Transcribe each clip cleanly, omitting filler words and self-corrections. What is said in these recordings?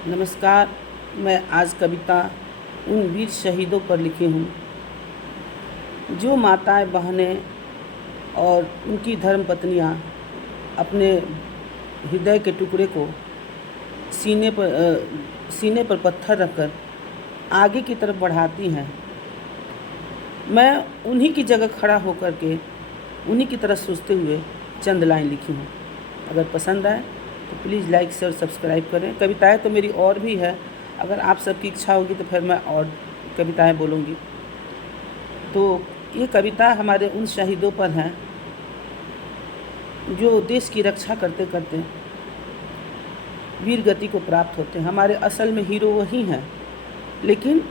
नमस्कार। मैं आज कविता उन वीर शहीदों पर लिखी हूँ जो माताएं, बहनें और उनकी धर्म पत्नियाँ अपने हृदय के टुकड़े को सीने पर पत्थर रखकर आगे की तरफ बढ़ाती हैं। मैं उन्हीं की जगह खड़ा होकर के उन्हीं की तरह सोचते हुए चंद लाइन लिखी हूँ। अगर पसंद आए तो प्लीज़ लाइक शेयर सब्सक्राइब करें। कविताएं तो मेरी और भी है, अगर आप सबकी इच्छा होगी तो फिर मैं और कविताएं बोलूँगी। तो ये कविता हमारे उन शहीदों पर हैं जो देश की रक्षा करते करते वीर गति को प्राप्त होते हैं। हमारे असल में हीरो वही हैं, लेकिन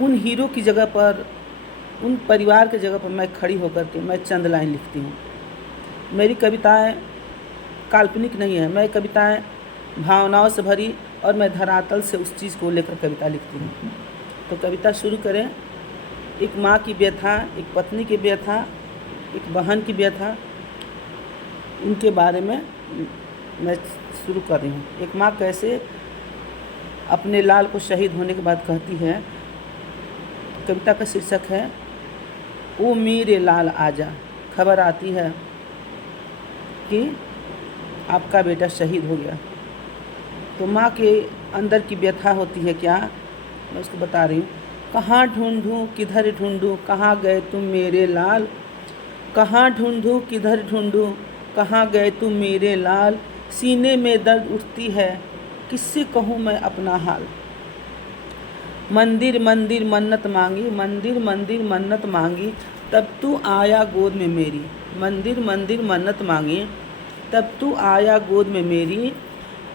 उन हीरो की जगह पर, उन परिवार की जगह पर मैं खड़ी होकर के मैं चंद लाइन लिखती हूँ। मेरी कविताएं काल्पनिक नहीं है, मैं कविताएं भावनाओं से भरी और मैं धरातल से उस चीज़ को लेकर कविता लिखती हूँ। तो कविता शुरू करें। एक माँ की व्यथा, एक पत्नी की व्यथा, एक बहन की व्यथा, इनके बारे में मैं शुरू कर रही हूँ। एक माँ कैसे अपने लाल को शहीद होने के बाद कहती है। कविता का शीर्षक है ओ मेरे लाल आजा। खबर आती है कि आपका बेटा शहीद हो गया। तो माँ के अंदर की व्यथा होती है क्या, मैं उसको बता रही हूँ। कहाँ ढूंढूं किधर ढूंढूं, कहाँ गए तुम मेरे लाल। कहाँ ढूंढूं किधर ढूंढूं, कहाँ गए तुम मेरे लाल। सीने में दर्द उठती है, किससे कहूँ मैं अपना हाल। मंदिर मंदिर मन्नत मांगी, मंदिर मंदिर मन्नत मांगी, तब तू आया गोद में मेरी। मंदिर मंदिर मन्नत मांगी, तब तू आया गोद में मेरी।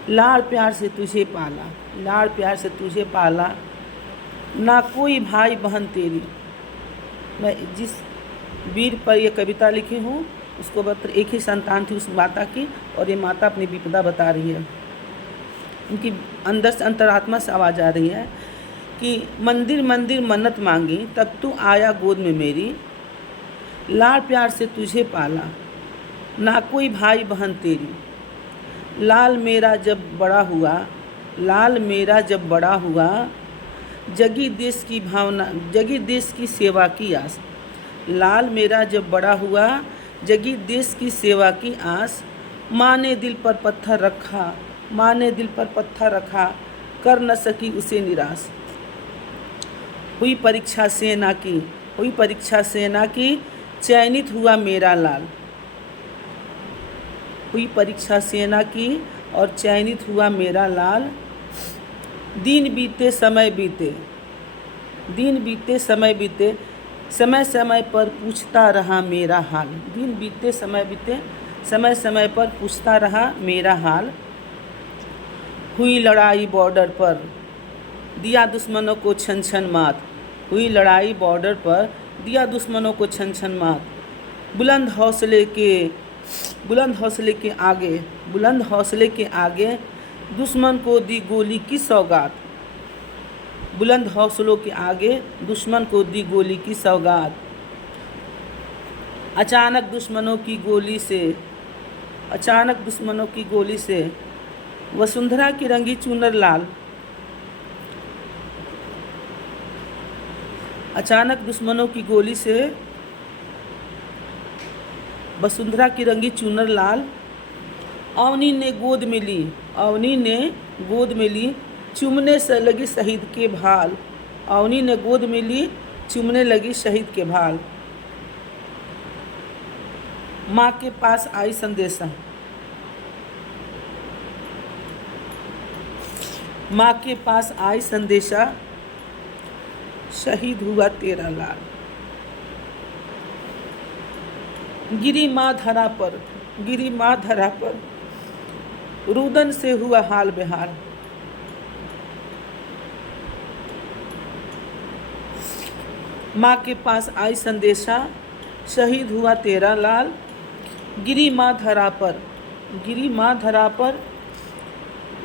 लाड़ प्यार से तुझे पाला, लाड़ प्यार से तुझे पाला, ना कोई भाई बहन तेरी। मैं जिस वीर पर यह कविता लिखी हूँ उसको बता, एक ही संतान थी उस माता की, और ये माता अपनी विपदा बता रही है। उनकी अंदर से अंतरात्मा से आवाज़ आ रही है कि मंदिर मंदिर मन्नत मांगी, तब तू आया गोद में मेरी। लाड़ प्यार से तुझे पाला, ना कोई भाई बहन तेरी। लाल मेरा जब बड़ा हुआ, लाल मेरा जब बड़ा हुआ, जगी देश की भावना, जगी देश की सेवा की आस। लाल मेरा जब बड़ा हुआ, जगी देश की सेवा की आस। माँ ने दिल पर पत्थर रखा, माँ ने दिल पर पत्थर रखा, कर न सकी उसे निराश। हुई परीक्षा सेना की, हुई परीक्षा सेना की, चयनित हुआ मेरा लाल। हुई परीक्षा सेना की और चयनित हुआ मेरा लाल। दिन बीते समय बीते, दिन बीते समय बीते, समय समय पर पूछता रहा मेरा हाल। दिन बीते समय बीते, समय समय पर पूछता रहा मेरा हाल। हुई लड़ाई बॉर्डर पर, दिया दुश्मनों को छन छन मात। हुई लड़ाई बॉर्डर पर, दिया दुश्मनों को छन छन मात। बुलंद हौसले के, बुलंद हौसले के आगे, बुलंद हौसले के आगे, दुश्मन को दी गोली की सौगात। बुलंद हौसलों के आगे, दुश्मन को दी गोली की सौगात। अचानक दुश्मनों की गोली से, अचानक दुश्मनों की गोली से, वसुंधरा की रंगी चुनर लाल। अचानक दुश्मनों की गोली से वसुंधरा की रंगी चुनर लाल। अवनी ने गोद में ली, अवनी ने गोद में ली, चूमने से लगी शहीद के भाल। अवनी ने गोद में ली, चूमने लगी शहीद के भाल। माँ के पास आई संदेशा, माँ के पास आई संदेशा, शहीद हुआ तेरा लाल। गिरी माँ धरा पर, गिरी माँ धरा पर, रुदन से हुआ हाल बेहाल। माँ के पास आई संदेशा, शहीद हुआ तेरा लाल। गिरी माँ धरा पर, गिरी माँ धरा पर,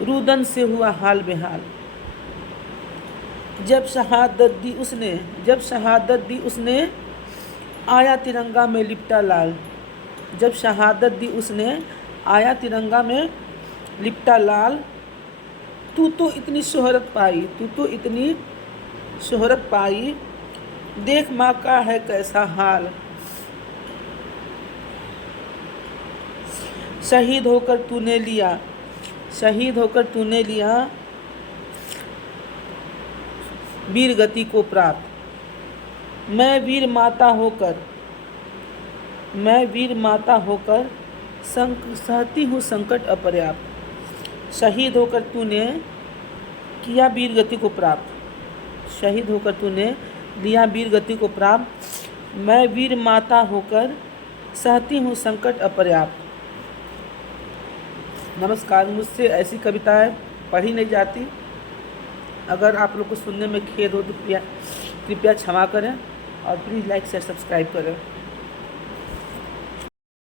रुदन से हुआ हाल बेहाल। जब शहादत दी उसने, जब शहादत दी उसने, आया तिरंगा में लिपटा लाल। जब शहादत दी उसने, आया तिरंगा में लिपटा लाल। तू तो इतनी शोहरत पाई, तू तो इतनी शोहरत पाई, देख माँ का है कैसा हाल। शहीद होकर तूने लिया, शहीद होकर तूने लिया वीर गति को प्राप्त। मैं वीर माता होकर, मैं वीर माता होकर सहती हूँ संकट अपर्याप्त। शहीद होकर तूने किया वीर गति को प्राप्त, शहीद होकर तूने लिया वीर गति को प्राप्त। मैं वीर माता होकर सहती हूँ संकट अपर्याप्त। नमस्कार, मुझसे ऐसी कविताएं पढ़ी नहीं जाती। अगर आप लोग को सुनने में खेद हो तो कृपया क्षमा करें और प्लीज़ लाइक शेयर सब्सक्राइब करें।